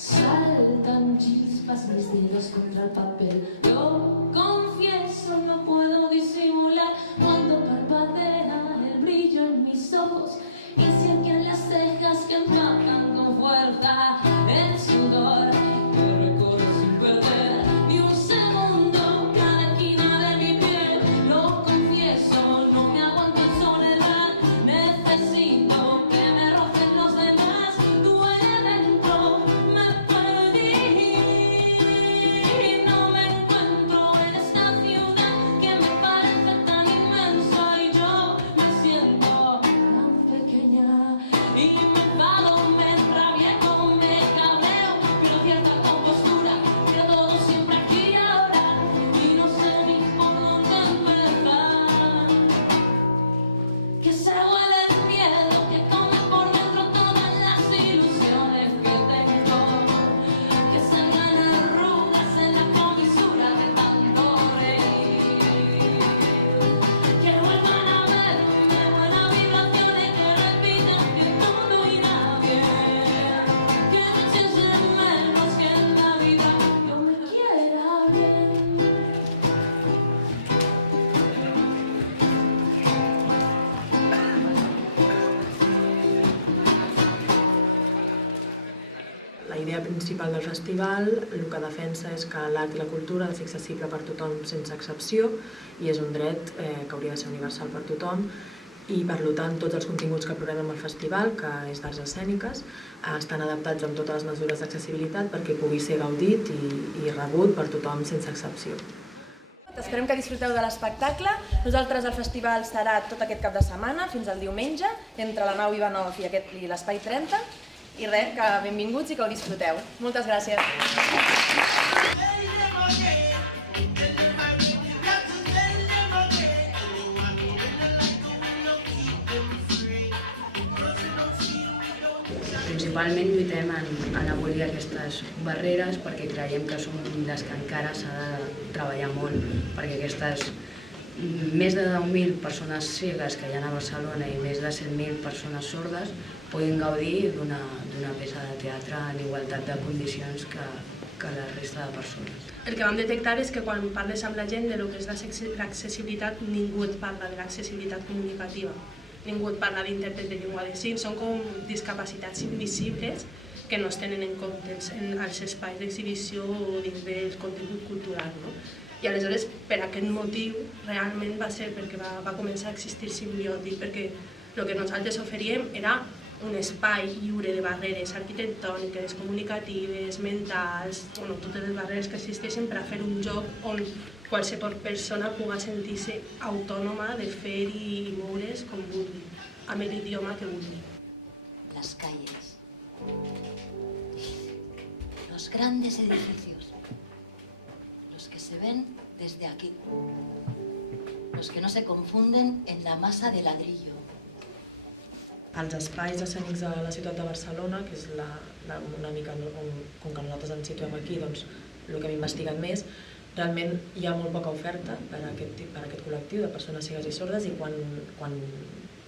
Saltan chispas mis dedos contra el papel. Yo confieso, no puedo disimular cuando parpadea el brillo en mis ojos y se arquean las cejas que empacan con fuerza el sudor que recorre sin perder ni un segundo cada esquina de mi piel. Lo confieso, no me aguanto en soledad, necesito que me rocen los demás. Duele dentro, me perdí, no me encuentro en esta ciudad que me parece tan inmensa y yo me siento tan pequeña y me enfado, me rabieto, me cabreo, pero cierta compostura que todo siempre aquí y ahora y no sé ni por dónde empezar. Que se huele el miedo que come por dentro todas las ilusiones que tengo, que se ven arrugas en la comisura de tanto reír, que vuelvan a verme buenas vibraciones que repiten que todo irá bien, que noches de menos que en la vida yo me quiera bien. La idea principal del festival el que defensa és que l'art i la cultura ha de ser accessible per tothom sense excepció i és un dret que hauria de ser universal per tothom i per tant tots els continguts que programem al festival, que és d'arts escèniques, estan adaptats amb totes les mesures d'accessibilitat perquè pugui ser gaudit i rebut per tothom sense excepció. Esperem que disfruteu de l'espectacle. Nosaltres el festival serà tot aquest cap de setmana, fins al diumenge, entre la nau Ivanov i l'Espai 30. I res, que benvinguts i que ho disfruteu. Moltes gràcies. Principalment lluitem en abolir aquestes barreres perquè creiem que són les que encara s'ha de treballar molt, perquè aquestes més de 10.000 persones cegues que hi ha a Barcelona i més de 100.000 persones sordes poden gaudir d'una peça de teatre en igualtat de condicions que la resta de persones. El que vam detectar és que quan parles amb la gent de lo que és l'accessibilitat, ningú et parla de l'accessibilitat comunicativa. Ningú et parla d'intèrpret de llengua de signes, són com discapacitats invisibles que no es tenen en compte als espais d'exhibició o dins del contingut cultural. I aleshores, per aquest motiu, realment va ser perquè va començar a existir Simbiòtic, perquè el que nosaltres oferíem era un espai lliure de barreres arquitectòniques, comunicatives, mentals, totes les barreres que existeixen per a fer un joc on qualsevol persona pugui sentir-se autònoma de fer i moure's com vulgui, amb l'idioma que vulgui. Las calles, los grandes edificios, los que se ven desde aquí, los que no se confunden en la masa de ladrillo. Els espais escènics de la ciutat de Barcelona, que és una mica com que nosaltres ens situem aquí, doncs el que hem investigat més, realment hi ha molt poca oferta per a aquest col·lectiu de persones cegues i sordes i quan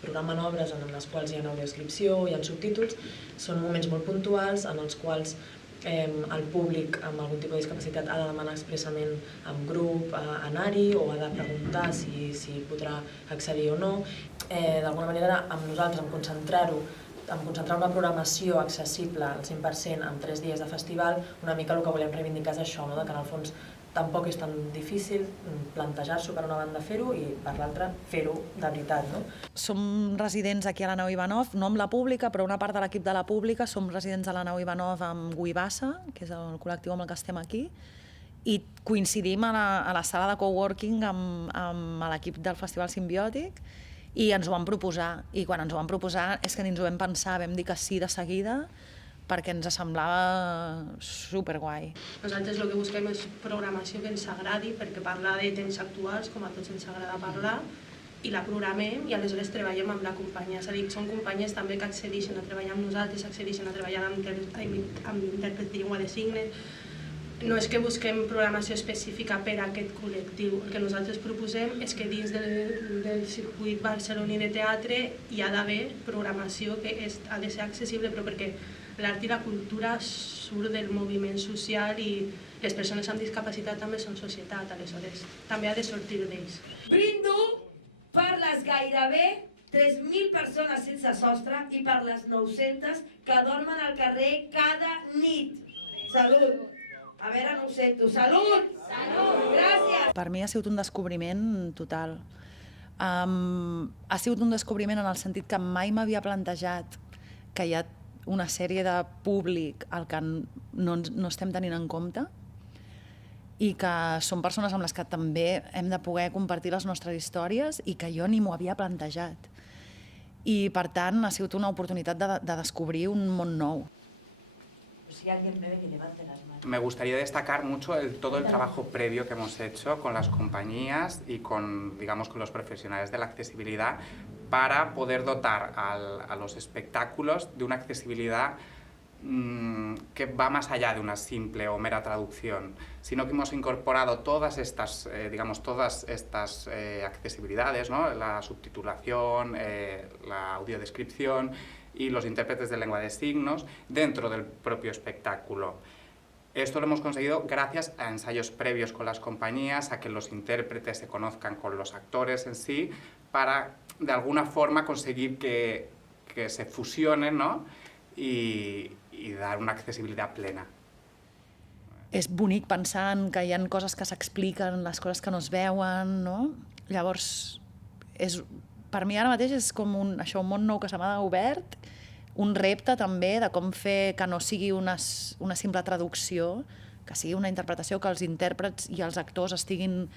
programen obres en les quals hi ha audiodescripció, hi ha subtítols, són moments molt puntuals en els quals el públic amb algun tipus de discapacitat ha de demanar expressament en grup anar-hi o ha de preguntar si podrà accedir o no. D'alguna manera, amb nosaltres, en concentrar una programació accessible al 100% en 3 dies de festival, una mica el que volem reivindicar és això, que en el fons tampoc és tan difícil plantejar-s'ho per una banda fer-ho i per l'altra fer-ho de veritat. Som residents aquí a la nau Ivanov, no amb la pública, però una part de l'equip de la pública som residents a la nau Ivanov amb Guibassa, que és el col·lectiu amb el que estem aquí, i coincidim a la sala de coworking amb l'equip del Festival Simbiòtic i ens ho van proposar. I quan ens ho van proposar és que ni ens ho vam pensar, vam dir que sí de seguida, perquè ens semblava superguai. Nosaltres el que busquem és programació que ens agradi, perquè parla de temps actuals, com a tots ens agrada parlar, i la programem i aleshores treballem amb la companyia. És a dir, són companyies també que accedeixen a treballar amb nosaltres, accedeixen a treballar amb intèrprets de llengua de signes. No és que busquem programació específica per a aquest col·lectiu. El que nosaltres proposem és que dins del circuit barceloní de teatre hi ha d'haver programació que ha de ser accessible, però perquè l'art i la cultura surt del moviment social i les persones amb discapacitat també són societat, aleshores també ha de sortir d'ells. Brindo per les gairebé 3.000 persones sense sostre i per les 900 que dormen al carrer cada nit. Salut! A veure, no ho sento. Salut! Salut! Gràcies! Per mi ha sigut un descobriment total. Ha sigut un descobriment en el sentit que mai m'havia plantejat que hi ha una sèrie de públic al que no estem tenint en compte i que són persones amb les que també hem de poder compartir les nostres històries i que jo ni m'ho havia plantejat. I, per tant, ha sigut una oportunitat de descobrir un món nou. Si alguien me ve que levante las manos. Me gustaría destacar mucho todo el trabajo previo que hemos hecho con las compañías y con los profesionales de la accesibilidad para poder dotar a los espectáculos de una accesibilidad que va más allá de una simple o mera traducción, sino que hemos incorporado todas estas accesibilidades, ¿no? La subtitulación, la audiodescripción y los intérpretes de lengua de signos dentro del propio espectáculo. Esto lo hemos conseguido gracias a ensayos previos con las compañías, a que los intérpretes se conozcan con los actores en sí, para de alguna forma conseguir que se fusionen, ¿no? y dar una accesibilitat plena. És bonic pensar en que hi ha coses que s'expliquen, les coses que no es veuen, no? Llavors, per mi ara mateix és com un món nou que se m'ha obert, un repte també de com fer que no sigui una simple traducció, que sigui una interpretació, que els intèrprets i els actors tinguin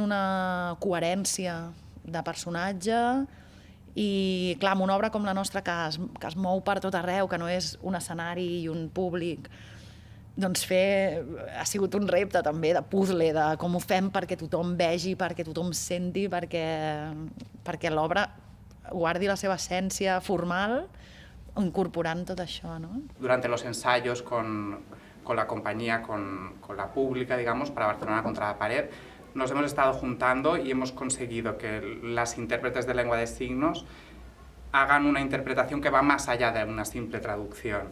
una coherència de personatge i, clar, amb una obra com la nostra que es mou per tot arreu, que no és un escenari i un públic, doncs ha sigut un repte també de puzzle, de com ho fem perquè tothom vegi, perquè tothom senti, perquè l'obra guardi la seva essència formal, incorporant tot això, ¿no? Durante los ensayos con la compañía, con la pública, para Barcelona contra la pared, nos hemos estado juntando y hemos conseguido que las intérpretes de lengua de signos hagan una interpretación que va más allá de una simple traducción.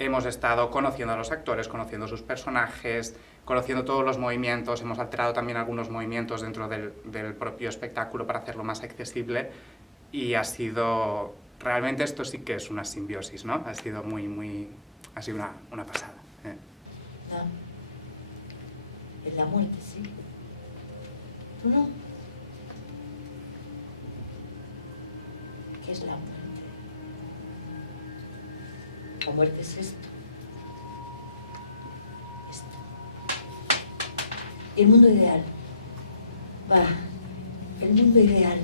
Hemos estado conociendo a los actores, conociendo sus personajes, conociendo todos los movimientos, hemos alterado también algunos movimientos dentro del propio espectáculo para hacerlo más accesible y ha sido, realmente esto sí que es una simbiosis, ¿no? Ha sido ha sido una pasada. En la muerte, sí. ¿Tú no? ¿Qué es la muerte? La muerte es esto. Esto. El mundo ideal. Va. El mundo ideal.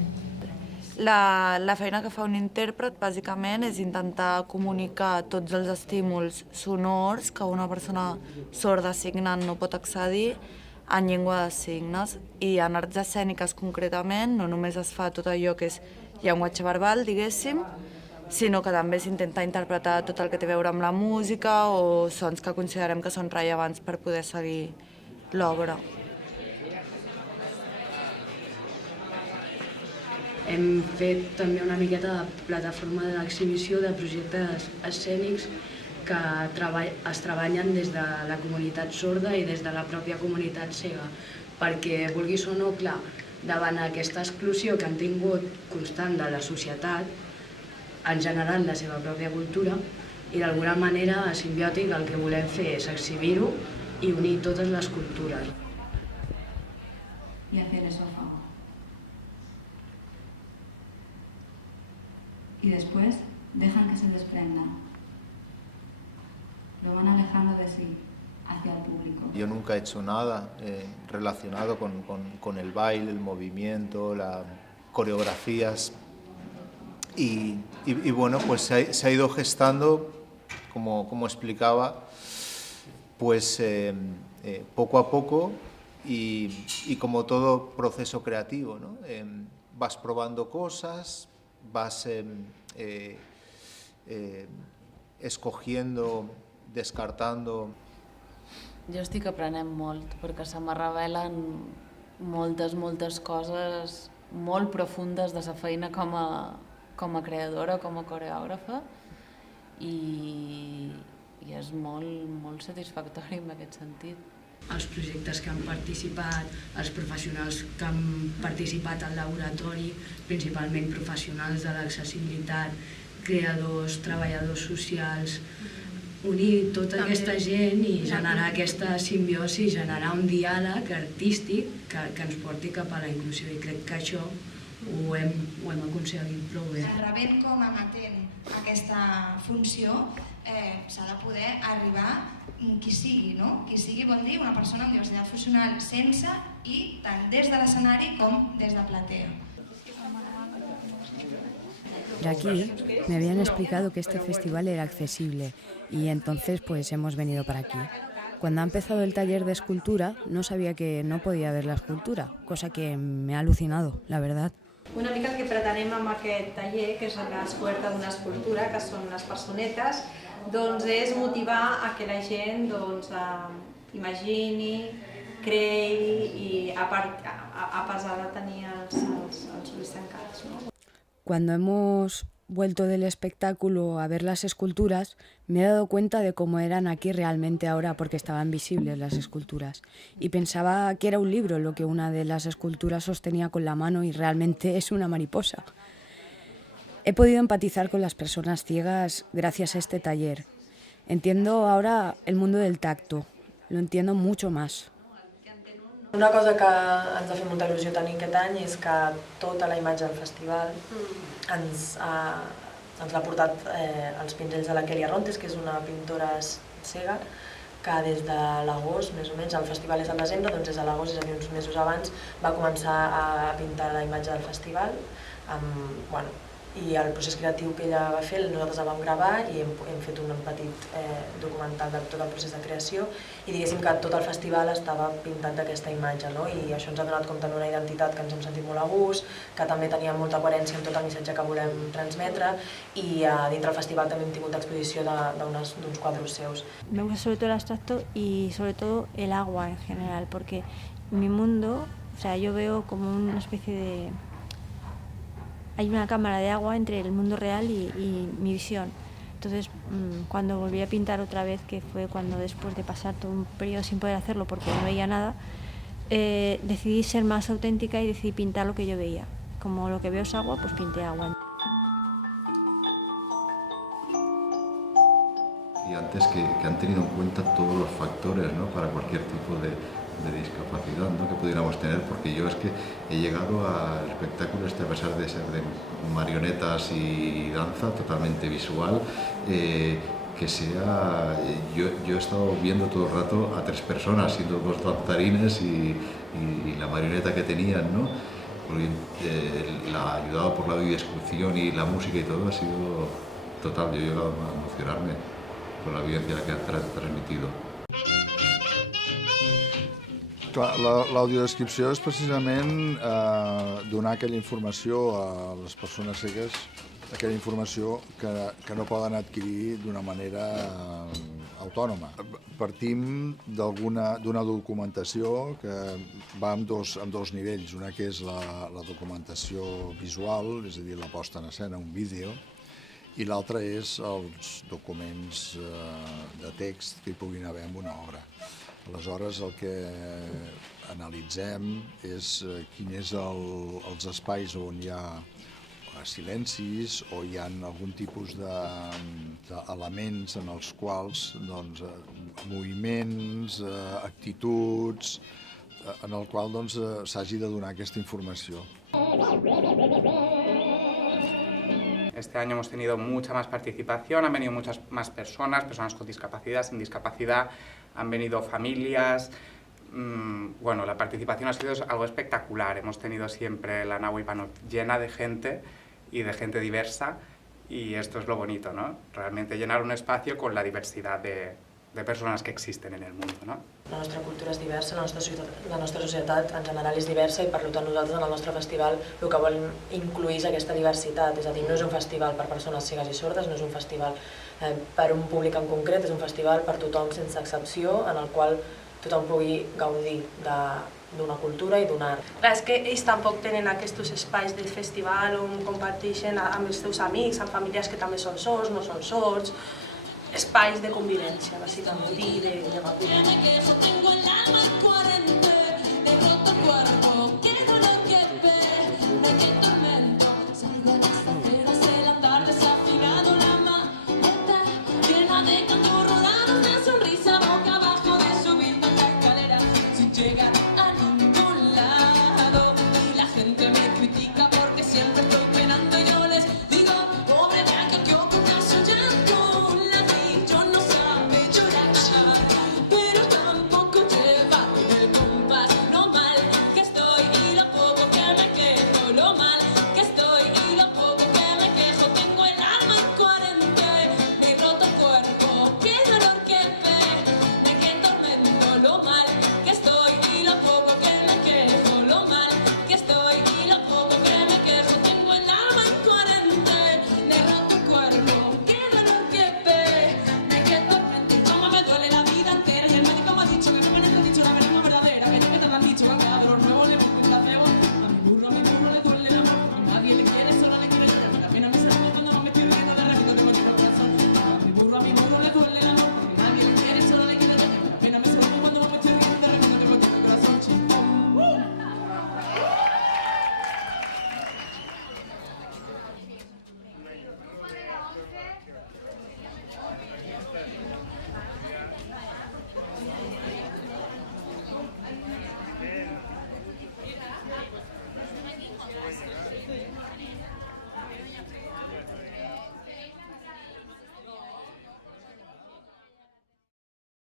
La feina que fa un intèrpret, bàsicament, és intentar comunicar tots els estímuls sonors que una persona sorda signant no pot accedir en llengua de signes. I en arts escèniques, concretament, no només es fa tot allò que és llenguatge verbal, diguéssim, sinó que també s'intenta interpretar tot el que té a veure amb la música o sons que considerem que són rellevants per poder seguir l'obra. Hem fet també una miqueta de plataforma d'exhibició de projectes escènics que es treballen des de la comunitat sorda i des de la pròpia comunitat cega, perquè, vulguis o no, clar, davant aquesta exclusió que han tingut constant de la societat, han generat la seva pròpia cultura i d'alguna manera, a Simbiòtic, el que volem fer és exhibir-ho i unir totes les cultures. Y hacer eso a favor. Y después dejan que se desprenda. Lo van alejando de sí, hacia el público. Yo nunca he hecho nada relacionado con el baile, el movimiento, las coreografías y bueno, pues se ha ido gestando, como explicaba, pues poco a poco y como todo proceso creativo, ¿no? Vas probando cosas, vas escogiendo, descartando. Jo estic aprenent molt, perquè se me revelen moltes coses molt profundes de la feina com a creadora, com a coreògrafa, i és molt satisfactori en aquest sentit. Els projectes que han participat, els professionals que han participat al laboratori, principalment professionals de l'accessibilitat, creadors, treballadors socials, unir tota aquesta gent i generar aquesta simbiosi, generar un diàleg artístic que ens porti cap a la inclusió, i crec que això ho hem aconseguit prou bé. Rebent com amatent aquesta funció s'ha de poder arribar qui sigui, no? Qui sigui vol dir una persona amb diversitat funcional sense i tant des de l'escenari com des de platea. Aquí me habían explicado que este festival era accesible y entonces pues hemos venido para aquí. Cuando ha empezado el taller de escultura no sabía que no podía ver la escultura, cosa que me ha alucinado, la verdad. Una mica el que pretenem amb aquest taller, que és la descoberta d'una escultura, que són les personetes, doncs és motivar a que la gent imagini, creï i a pesar de tenir els ulls tancats. Cuando hemos vuelto del espectáculo a ver las esculturas, me he dado cuenta de cómo eran aquí realmente ahora, porque estaban visibles las esculturas. Y pensaba que era un libro lo que una de las esculturas sostenía con la mano y realmente es una mariposa. He podido empatizar con las personas ciegas gracias a este taller. Entiendo ahora el mundo del tacto, lo entiendo mucho más. Una cosa que ens ha fet molta il·lusió tenir aquest any és que tota la imatge del festival ens l'ha portat els pinzells de la Kelly Arrontes, que és una pintora cega, que des de l'agost, més o menys, el festival és al desembre, doncs des de l'agost, és a dir, uns mesos abans, va començar a pintar la imatge del festival, i el procés creatiu que ella va fer, nosaltres el vam gravar i hem fet un petit documental de tot el procés de creació, i diguéssim que tot el festival estava pintat d'aquesta imatge, i això ens ha donat compte d'una identitat que ens hem sentit molt a gust, que també tenia molta coherència amb tot el missatge que volem transmetre, i dintre del festival també hem tingut exposició d'uns quadros seus. Me gusta sobre todo el abstracto y sobre todo el agua en general, porque mi mundo, o sea, yo veo como una especie de... Hay una cámara de agua entre el mundo real y mi visión. Entonces, cuando volví a pintar otra vez, que fue cuando después de pasar todo un periodo sin poder hacerlo porque no veía nada, decidí ser más auténtica y decidí pintar lo que yo veía. Como lo que veo es agua, pues pinté agua. Y antes que han tenido en cuenta todos los factores, ¿no?, para cualquier tipo de discapacidad, ¿no?, que pudiéramos tener, porque yo es que he llegado al espectáculo a pesar de ser de marionetas y danza totalmente visual, que sea, yo he estado viendo todo el rato a tres personas, siendo dos danzarines y la marioneta que tenían, ¿no? Porque ayudado por la audiodescripción y la música y todo, ha sido total. Yo he llegado a emocionarme con la vivencia que ha transmitido. L'audiodescripció és precisament donar aquella informació a les persones cegues, aquella informació que no poden adquirir d'una manera autònoma. Partim d'una documentació que va amb dos nivells, una que és la documentació visual, és a dir, la posta en escena, un vídeo, i l'altra és els documents de text que hi puguin haver en una obra. Aleshores, el que analitzem és quins són els espais on hi ha silencis o hi ha algun tipus d'elements en els quals moviments, actituds, en el qual s'hagi de donar aquesta informació. Este año hemos tenido mucha más participación, han venido muchas más personas con discapacidad, sin discapacidad, han venido familias. Bueno, la participación ha sido algo espectacular. Hemos tenido siempre la Nau Ivanov llena de gente y de gente diversa, y esto es lo bonito, ¿no? Realmente llenar un espacio con la diversidad de persones que existen en el mundo, no? La nostra cultura és diversa, la nostra societat en general és diversa, i per tant nosaltres en el nostre festival el que volem incluir és aquesta diversitat, és a dir, no és un festival per persones cegues i sordes, no és un festival per un públic en concret, és un festival per tothom sense excepció, en el qual tothom pugui gaudir d'una cultura i d'un art. Clar, és que ells tampoc tenen aquests espais del festival on comparteixen amb els seus amics, amb famílies que també són sords, no són sords, espais de convivència, bàsicament, i de gaudir. Llena de canto